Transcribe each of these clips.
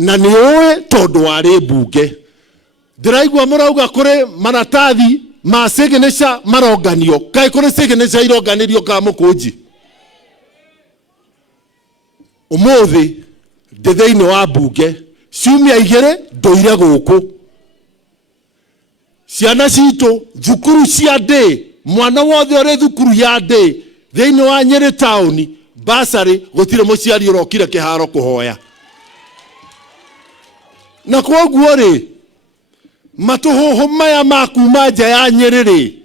na niwe tondu wari bunge ndiraigwa murauga kuri maratathi ma signature maronganio kai kuri signature ironganirio ka mukunji umuthi ndithiini wa bunge ciumia igiri ndoire guku ciana citu thukuru cia ndi mwana wothe uri thukuru ya ndi thiini wa Nyeri town basari gutire muciari urokire kiharo kuhoya na koguo ri matuhuhu maya makuma nja ya Nyeri ri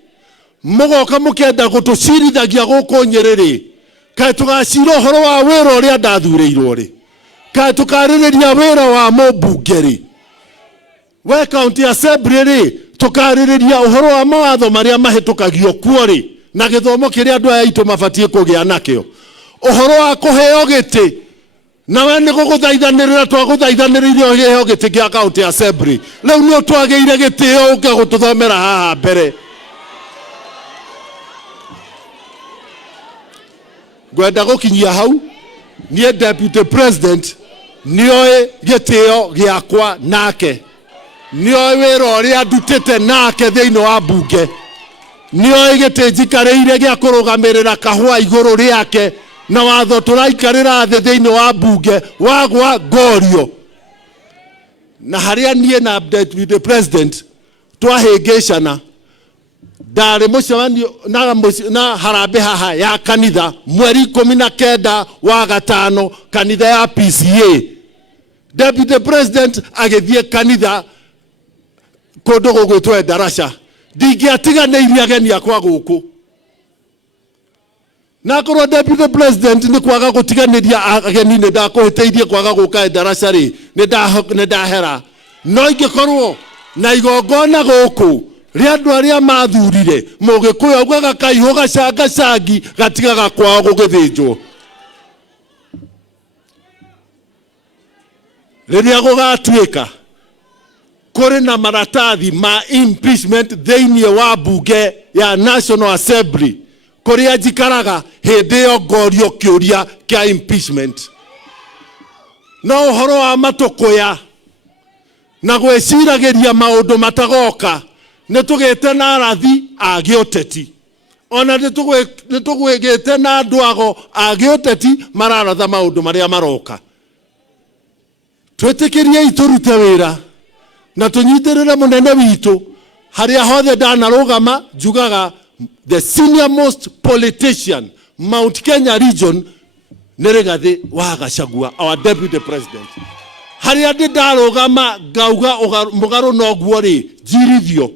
mugoka mukenda gutucirithagia guku Nyeri ri kae tugacira uhoro wa wira uria ndathurirwo ri kae tukaririria wira wa mumbunge ri we county assembly ri tukaririria uhoro wa mawatho maria mahitukagio kuo ri na githomo kiria andu aya itu mabatie kugia nakio uhoro wa kuheo giti na we ni guguthaithanirira twaguthaithaniririo heo giti kia county assembly riu ni twageire gitio uke gututhomera haha mbere gwenda gukinyia hau nie deputy president nioe gitio giakwa nake nioe wira uria ndutite nake thiini wa bunge nioe giti njikariire gia kurugamirira kahua iguru riake na watho turaikarira thi thiini wa bunge wagwa ngorio na haria nie na deputy president twahingicana ndari mucemanio na harambe haha ya kanitha mweri 19 wa gatano kanitha ya PCA deputy president agithie kanitha kundu gugwitwo darasha ndingiatiganeirie ageni akwa guku na korwo deputy president ni kwaga gutiganiria ageni ni ndakuhiteirie kwaga guka darasha ri ni ndahera no ingikorwo na igongona guku ri andu aria mathurire mugikuyu ugaga kaiho gacanga cangi gatigaga kwao gugithinjwo riria gugatuika kuri na maratathi ma impeachment thiini wa bunge ya National Assembly kuria njikaraga hindi yo ngorio kiuria kia impeachment no uhoro wa matukuya na gwiciragiria maundu matagoka nitugite na arathi agioteti ona nitugwigite na ndwago agioteti mararatha maundu maria maroka twitikirie iturute wira na tunyitirire munene witu haria hothe ndanarugama njugaga the senior most politician Mount Kenya region Nerigathi wa Gachagua our deputy president haria ndarugama ngauga mugaru no guo ri njirithio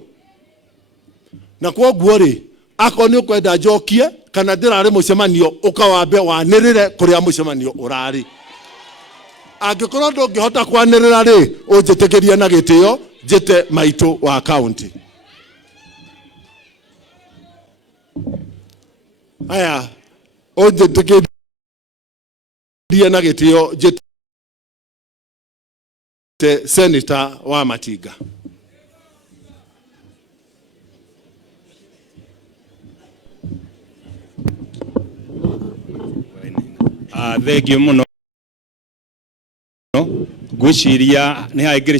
na koguo ri akoni ukwenda njokie kana ndirari mucemanio ukawambe wanirire kuria mucemanio urari angikorwo ndungihota kwanirira ri unjitikirie na gitio njite maitu wa county aya unjitikirie na gitio njite senator wa Matinga thegio muno gwiciria ni haingiri